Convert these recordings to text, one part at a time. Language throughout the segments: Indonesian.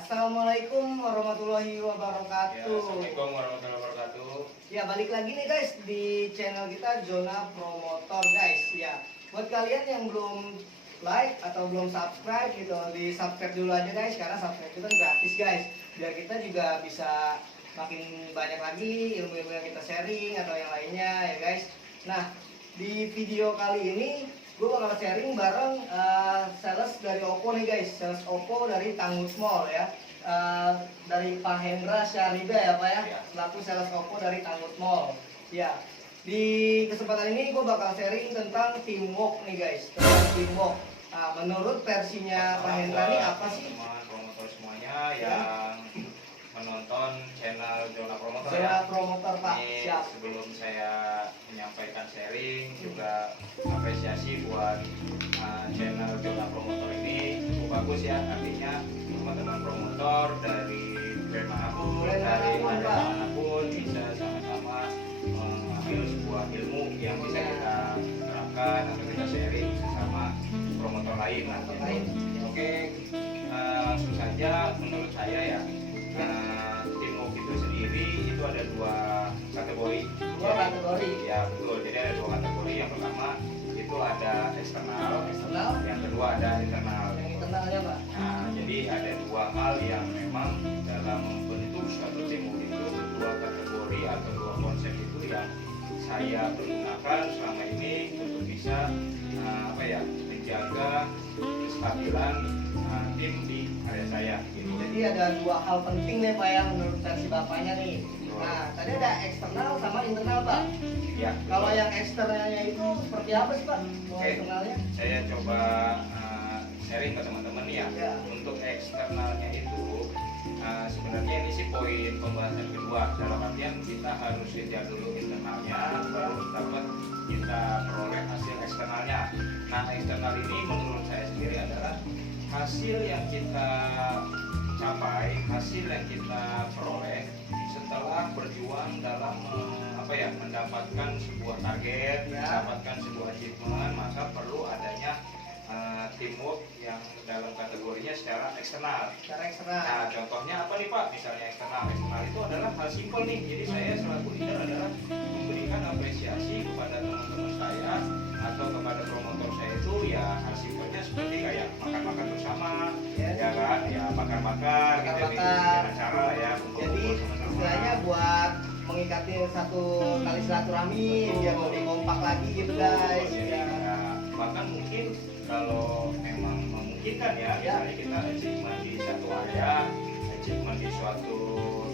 Assalamualaikum warahmatullahi Ya, wabarakatuh. Assalamualaikum warahmatullahi wabarakatuh. Ya, balik lagi nih guys di channel kita Zona Promotor guys. Ya, buat kalian yang belum like atau belum subscribe gitu, di subscribe dulu aja guys, karena subscribe itu kan gratis guys. Biar kita juga bisa makin banyak lagi ilmu-ilmu yang kita sharing atau yang lainnya ya guys. Nah, di video kali ini gue bakal sharing bareng sales dari Oppo nih guys, sales Oppo dari Tangus Mall ya. Dari Pak Hendra Syariba ya Pak ya, selaku sales Oppo dari Tangus Mall. Ya, di kesempatan ini gue bakal sharing tentang teamwork nih guys, tentang teamwork. Menurut versinya Pak Hendra nih apa sih? Teman promotor semuanya yang menonton channel Zona Promotor Zona ya. Promotor Pak, Ini siap. sebelum saya menyampaikan sharing juga apresiasi buat channel Zona Promotor ini cukup bagus ya. Artinya teman-teman promotor dari brand manapun, dari negara manapun bisa sama-sama mengambil sebuah ilmu yang bisa kita terapkan atau kita sharing sesama promotor lain lah. Oke, langsung saja menurut saya ya. Teamwork itu sendiri itu ada dua kategori. Dua kategori. Ya betul. Jadi ada dua kategori. Yang pertama itu ada eksternal, yang kedua ada internal. Yang internalnya Pak. Nah, jadi ada dua hal yang memang dalam membentuk suatu teamwork itu dua kategori atau dua konsep itu yang saya pergunakan selama ini untuk bisa menjaga kestabilan tim di area saya. Gitu. Jadi ada dua hal penting nih Pak ya menurut versi Bapaknya nih. Nah, tadi ada eksternal sama internal Pak. Ya. Kalau yang eksternalnya itu seperti apa sih Pak? Kalau eksternalnya? Saya coba sharing ke teman-teman ya. Untuk eksternalnya itu sebenarnya ini sih poin pembahasan kedua. Dalam artian kita harus lihat dulu internalnya, baru dapat kita peroleh hasil eksternalnya. Nah, eksternal ini menurut saya sendiri adalah hasil yang kita capai, hasil yang kita peroleh setelah berjuang dalam mendapatkan sebuah target, mendapatkan sebuah achievement, maka perlu adanya teamwork yang dalam kategorinya secara eksternal. Nah, contohnya apa nih Pak? Misalnya eksternal itu adalah hal simpel nih. Jadi saya selaku leader adalah memberikan apresiasi kepada teman-teman saya atau kepada promotor saya itu ya hal simpelnya seperti kayak makan-makan bersama, ya kan? Ya makan-makan, kita bikin acara ya. Jadi istilahnya buat mengikati satu kali silaturahmi biar lebih kompak lagi gitu guys. Bahkan mungkin kalau memang memungkinkan ya, misalnya kita achievement di satu area, achievement di suatu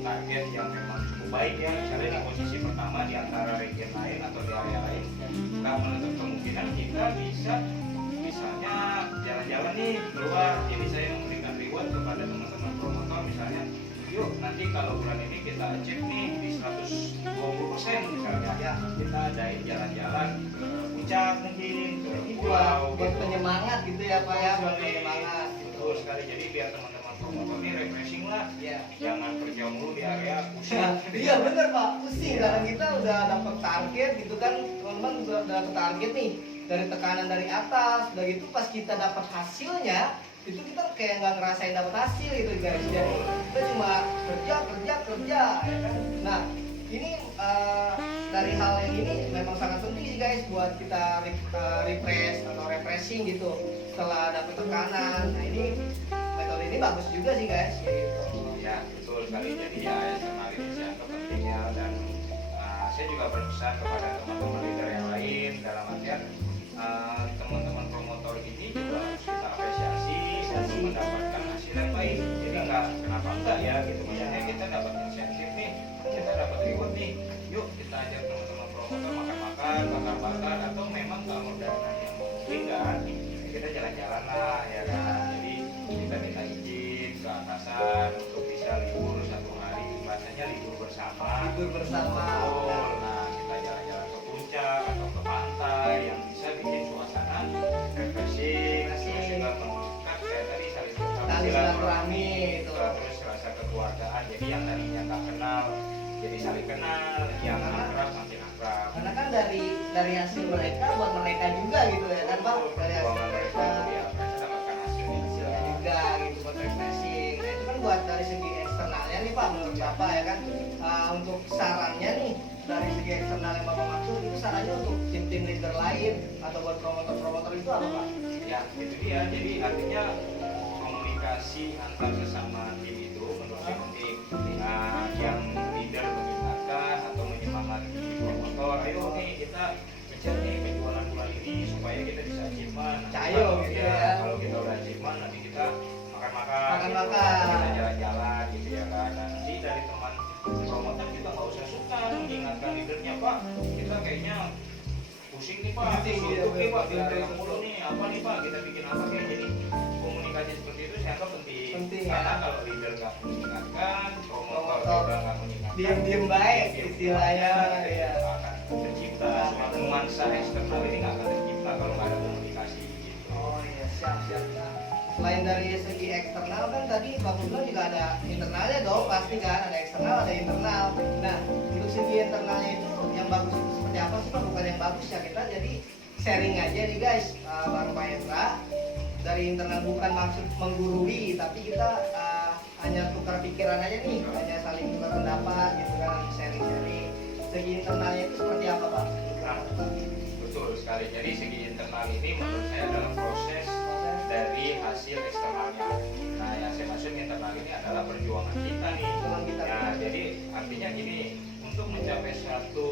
target yang memang cukup baik ya, misalnya di posisi pertama di antara region lain atau di area lain, kita menutup kemungkinan kita bisa misalnya jalan-jalan nih keluar. Jadi saya memberikan reward kepada teman-teman promotor misalnya, yuk nanti kalau bulan ini kita achieve nih di 120% misalnya ya, kita adain jalan-jalan ke puncak mungkin ke pulau buat gitu. penyemangat gitu ya Pak ya, buat penyemangat gitu. Betul sekali, jadi biar teman-teman promotor ini refreshing lah, jangan kerja mulu di area pusing. Iya bener Pak, pusing karena kita udah dapet target gitu kan, teman-teman udah dapet target nih dari tekanan dari atas, udah gitu pas kita dapat hasilnya itu kita kayak nggak ngerasain dapat hasil gitu guys. Jadi kita cuma kerja ya kan. Nah ini dari hal yang ini memang sangat penting sih guys buat kita refresh atau refreshing gitu setelah dapat tekanan. Nah ini metode ini bagus juga sih guys gitu. Ya betul sekali, jadi ya eksternal ini sangat penting ya, dan saya juga berpesan kepada teman-teman leader yang lain dalam artian teman-teman promotor ini juga harus kita apresiasi untuk mendapatkan hasil yang baik. Jadi kenapa enggak ya gitu, misalnya kita dapat insentif nih, kita dapat reward nih, yuk kita ajak teman-teman promotor makan-makan, bakar-bakar, atau memang kalau dana yang memungkinkan kita jalan-jalan lah ya kan. Jadi kita minta izin ke atasan untuk bisa libur satu hari, bahasanya libur bersama. Betul. Nah, kita jalan-jalan ke puncak atau ke pantai yang bisa bikin suasana refreshing, terus juga meningkat kayak tadi saling silaturahmi, terus rasa kekeluargaan. Jadi yang tadinya tak kenal jadi saling kenal, yang akrab makin akrab. Karena kan dari hasil mereka buat mereka juga gitu ya kan Pak, dari hasil mereka dapatkan hasilnya juga gitu buat refreshing. Nah itu kan buat Pak menurut Bapak ya kan, untuk sarannya nih dari segi eksternal yang Bapak maksud itu sarannya untuk tim-tim leader lain atau buat promotor-promotor itu apa Pak? Ya, itu dia. Jadi artinya komunikasi antar sesama tim itu menurut saya penting. Nah, yang leader mengingatkan atau menyemangati promotor, ayo nih kita kejar nih penjualan bulan ini supaya kita bisa achievement. Cayo gitu ya. Kalau kita udah achievement, nanti kita makan-makan, Makan-makan. gitu. Kita jalan-jalan gitu ya kan. Nah, nanti dari teman promotor juga nggak usah suka mengingatkan leadernya, Pak. Kita kayaknya pusing nih Pak, Pusing, iya, suntuk nih Pak, benar, kita benar. mulu nih, apa nih Pak, kita bikin apa kayak jadi komunikasi seperti itu saya anggap penting. Penting, Karena ya. kalau leader nggak mengingatkan, promotor Promotor juga nggak mengingatkan, Diam-diam baik istilahnya, ya. nggak akan tercipta nuansa eksternal ini nggak akan tercipta kalau nggak ada komunikasi. Gitu. Oh iya, siap. Nah, selain dari segi eksternal kan tadi Bapak bilang juga ada internalnya dong, pasti kan ada eksternal ada internal. Nah, untuk segi internalnya itu yang bagus itu seperti apa sih Pak? Bukan yang bagus ya, kita jadi sharing aja nih guys, Bang Pak Hendra. Dari internal bukan maksud menggurui, tapi kita hanya tukar pikiran aja nih, hanya saling tukar pendapat gitu kan, sharing-sharing. Segi internalnya itu seperti apa Pak? Betul sekali. Jadi segi internal ini menurut saya adalah proses dari hasil eksternalnya. Nah, yang saya maksud internal ini adalah perjuangan kita nih. Perjuangan kita. Nah, jadi artinya gini, untuk mencapai suatu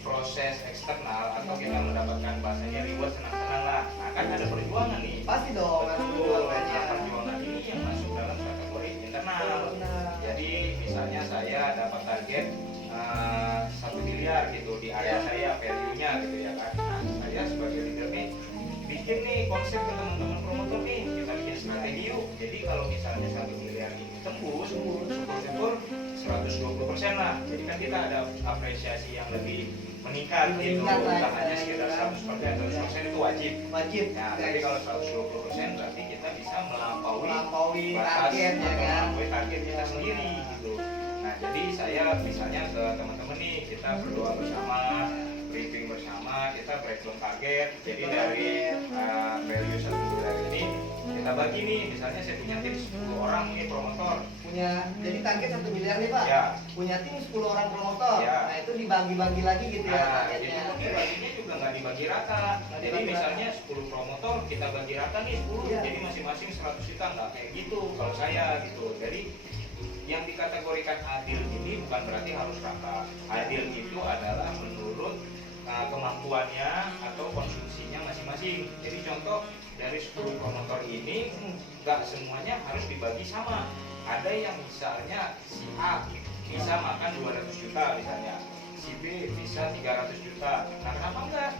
proses eksternal atau kita mendapatkan bahasanya reward senang-senang lah. Nah, kan ada perjuangan nih. Pasti dong, ada Betul. perjuangannya. Nah, perjuangan ini yang masuk dalam kategori internal. Benar. Jadi misalnya saya dapat target 1 miliar gitu di area saya value-nya gitu ya kan. Nah, saya sebagai leader nih bikin nih konsep ke teman-teman promotor nih, kita bikin strategi yuk. Jadi kalau misalnya 1 miliar ini tembus, syukur-syukur 120% lah. Jadi kan kita ada apresiasi yang lebih meningkat gitu. Meningkat lah, Bukan hanya ya. sekitar 100%, 100% itu wajib. Wajib. Nah, tapi kalau 120% berarti kita bisa melampaui batas target ya atau kan. melampaui target kita Ya, sendiri benar. gitu. Nah, jadi saya misalnya ke teman-teman nih, kita berdoa bersama, briefing bersama, kita breakdown target. Jadi dari value 1 miliar ini kita bagi nih, misalnya saya punya tim 10 orang nih promotor. Punya jadi target 1 miliar nih Pak. Ya. Punya tim 10 orang promotor. Ya. Nah, itu dibagi-bagi lagi gitu ya Nah, targetnya. itu pun dibaginya juga nggak dibagi rata. Nggak Jadi dibagi misalnya 10 promotor kita bagi rata nih 10, Iya. jadi masing-masing 100 juta, nggak kayak gitu kalau saya gitu. Jadi yang dikategorikan adil ini bukan berarti harus rata. Adil itu adalah menurut kemampuannya atau konsumsinya masing-masing. Jadi contoh dari 10 promotor ini nggak semuanya harus dibagi sama. Ada yang misalnya si A bisa makan 200 juta misalnya, si B bisa 300 juta. Nah, kenapa enggak?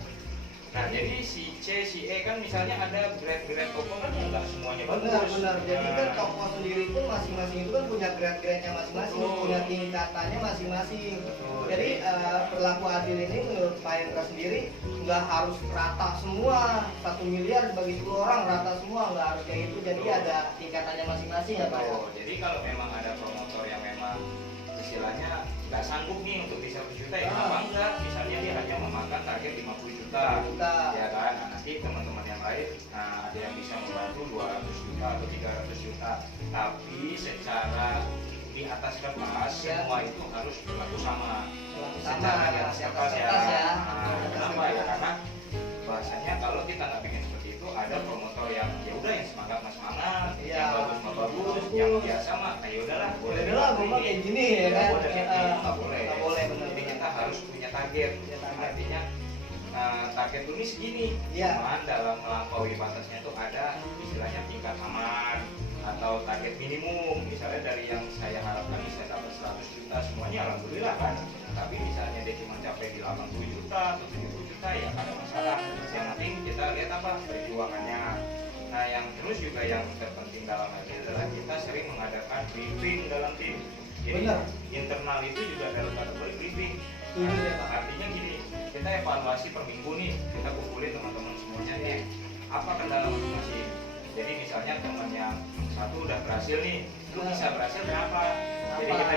Nah, jadi si C, si E kan misalnya ada grade-grade toko kan yang nggak semuanya bagus. Benar. Jadi kan Nah, toko sendiri pun masing-masing itu kan punya grade-grade-nya masing-masing, Betul. punya tingkatannya masing-masing. Betul. Jadi perilaku adil ini menurut Pak Hendra sendiri nggak harus rata semua, 1 miliar bagi 10 orang rata semua, nggak harus kayak gitu. Jadi Betul. ada tingkatannya masing-masing ya Pak. ya? Betul. Jadi kalau memang ada promotor yang memang istilahnya nggak sanggup nih untuk di 1 juta ya kenapa enggak? Misalnya dia hanya memakan target 50 juta. Ya kan? Nah, nanti teman-teman yang lain ada yang bisa membantu 200 juta atau 300 juta. Tapi secara di atas kertas Ya. semua itu harus berlaku sama. Sama, Secara di atas di atas kertas ya. kertas ya. Nah, kenapa ya? Karena bahasanya kalau kita nggak bikin seperti itu ada promotor yang ya udah yang semangat mah semangat, Iya. yang bagus mah bagus, yang biasa mah ya udahlah boleh Udahlah, dilakuin Bapak kayak gini ya kan. boleh kayak gini nggak boleh. Nggak boleh, benar. Jadi kita harus punya target. Punya target. Artinya target dulu ini segini. Iya. Cuman dalam melampaui batasnya itu ada istilahnya tingkat aman atau target minimum. Misalnya dari yang saya harapkan bisa dapat 100 juta semuanya alhamdulillah kan. Tapi misalnya dia cuma capai di 80 juta atau 70 juta ya nggak ada masalah. Yang penting kita lihat apa perjuangannya. Nah, yang terus juga yang terpenting dalam hal ini adalah kita sering mengadakan briefing dalam tim. Jadi Benar. internal itu juga dalam kategori briefing. Setuju ya, Pak. Artinya gini, kita evaluasi per minggu nih, kita kumpulin teman-teman semuanya nih, apa kendala masing-masing. Jadi misalnya teman yang satu udah berhasil nih, lu bisa berhasil kenapa? Jadi kita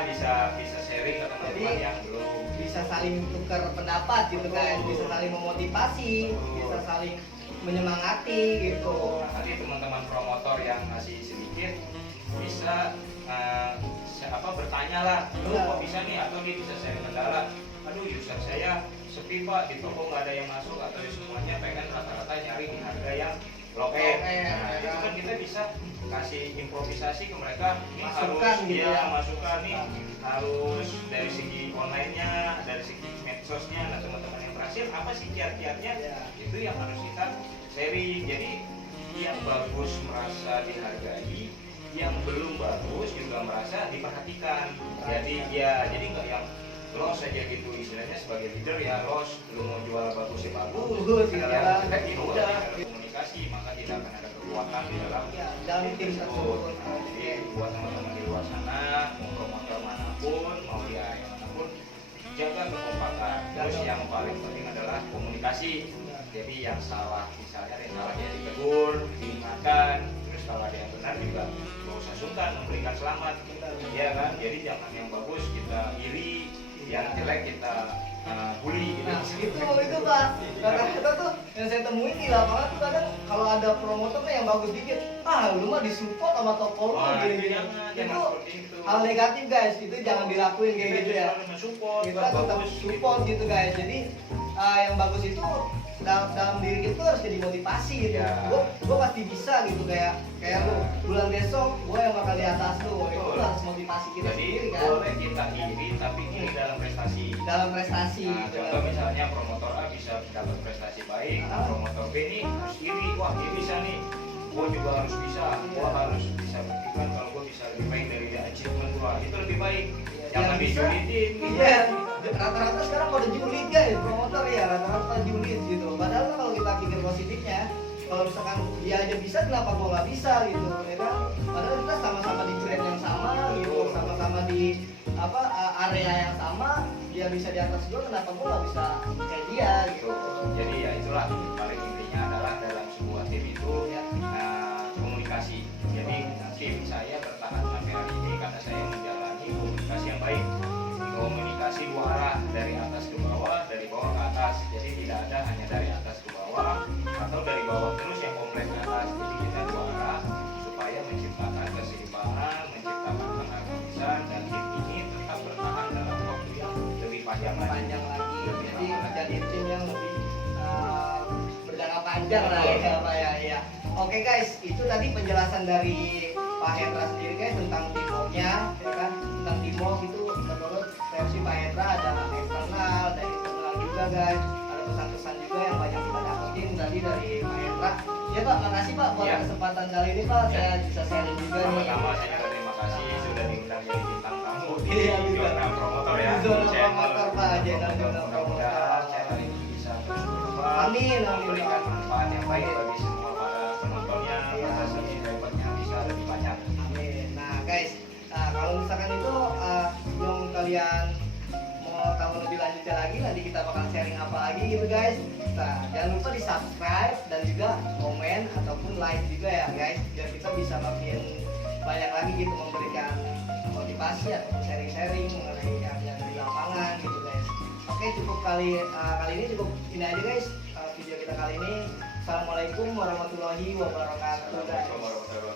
bisa sharing ke teman-teman Jadi, yang belum. Bisa saling tukar pendapat gitu kan, Betul. bisa saling memotivasi, Betul. bisa saling menyemangati gitu. Nah, nanti teman-teman promotor yang masih sedikit bisa bertanya nanya lah, lu Iya. kok bisa nih, atau dia bisa sharing kendala, aduh user saya sepi pak, di toko nggak ada yang masuk, atau semuanya pengen rata-rata nyari di harga yang low end. Nah itu kan kita bisa kasih improvisasi ke mereka, ini Masukan harus gitu dia ya. masukan nih, harus dari segi online-nya, dari segi medsosnya. Nah teman-teman yang berhasil apa sih kiat-kiatnya, Iya. itu yang harus kita sharing. Jadi yang bagus merasa dihargai, yang belum bagus juga merasa diperhatikan. Jadi nggak yang los aja gitu, istilahnya sebagai leader ya los, lu mau jual bagus ya bagus, Iya. ya kita di luar Iya. dalam komunikasi maka tidak akan ada kekuatan di dalam Ya, dalam tim tersebut. tersebut. Nah, jadi buat teman-teman di luar sana, mau promotor manapun, mau di area manapun, jaga kekompakan. Terus yang paling penting adalah komunikasi. Jadi yang salah, misalnya ada yang salah ya ditegur, diingatkan. Terus kalau ada yang benar juga gak usah sungkan memberikan selamat, ya kan? Jadi jangan yang bagus kita iri, yang jelek kita bully gitu. Nah, itu Pak. Kata-kata tuh yang saya temuin di lapangan tuh kadang kalau ada promotor tuh yang bagus dikit, lu mah disupport sama toko lu Wah, gini. itu jangan seperti itu. Hal negatif guys, itu jangan dilakuin kayak gitu ya. Support, Kita tetap support gitu guys. Jadi yang bagus itu dalam diri kita tuh harus jadi motivasi gitu. Ya. Gue pasti bisa gitu kayak lu bulan besok gue yang bakal di atas lu. Itu Betul. harus motivasi kita Jadi sendiri kan. boleh kita iri tapi ini dalam prestasi. Dalam prestasi. Nah, gitu. contoh misalnya promotor A bisa dapat prestasi baik, Ah. promotor B ini harus iri, wah dia bisa nih, gue juga harus bisa, gue harus bisa buktikan kalau gue bisa lebih baik dari dia, achievement gue itu lebih baik, jangan Yang bisa, dijulitin. Iya, rata-rata sekarang pada julid guys, promotor ya rata-rata julid gitu. Padahal kan kalau kita pikir positifnya, kalau misalkan dia aja bisa, kenapa gua nggak bisa gitu, ya kan? Padahal kita sama-sama di brand yang sama, gitu, sama-sama di area yang sama, dia bisa di atas gua, kenapa gua nggak bisa kayak dia gitu. Jadi ya itulah paling intinya adalah dalam sebuah tim itu Ya. komunikasi. Jadi tim saya bertahan sampai hari ini karena saya menjalani komunikasi yang baik. Komunikasi dua arah, dari atas ke bawah, dari bawah ke atas. Jadi tidak ada hanya dari atas ke bawah atau dari bawah terus yang kompleks ke atas. Jadi kita dua arah supaya menciptakan keseimbangan, menciptakan keharmonisan, dan tim ini tetap bertahan dalam waktu yang lebih panjang lagi. Panjang lagi, Lebih jadi lama lagi. menjadi tim yang lebih berjangka panjang lah ya Pak ya. Iya. Oke guys, itu tadi penjelasan dari Pak Hendra sendiri guys tentang Timo-nya, ya kan? Tentang Timo itu menurut versi Pak Hendra ada eksternal, ada internal juga guys. Ada pesan-pesan juga yang banyak kita dapetin tadi dari Pak Hendra. Ya Pak, makasih Pak buat Ya. kesempatan kali ini Pak. Saya bisa sharing juga nih. Pertama-tama saya juga terima kasih sudah diundang jadi bintang tamu di Iya, zona promotor ya. Di zona Channel promotor, Pak. Channel zona mudah-mudahan promotor. channel ini bisa terus berkembang, Amin, amin, memberikan Pak. manfaat yang baik bagi semua para penontonnya, Iya. para subscribernya bisa lebih banyak. Amin. Nah guys, kalau misalkan itu sebelum kalian mau tahu lebih lanjutnya lagi, nanti kita bakal sharing apa lagi gitu guys. Nah jangan lupa di subscribe dan juga komen ataupun like juga ya guys, biar kita bisa makin banyak lagi gitu memberikan motivasi ataupun sharing-sharing mengenai yang di lapangan gitu guys. Oke, cukup kali ini cukup ini aja guys video kita kali ini. Assalamualaikum warahmatullahi wabarakatuh guys. Assalamualaikum warahmatullahi wabarakatuh.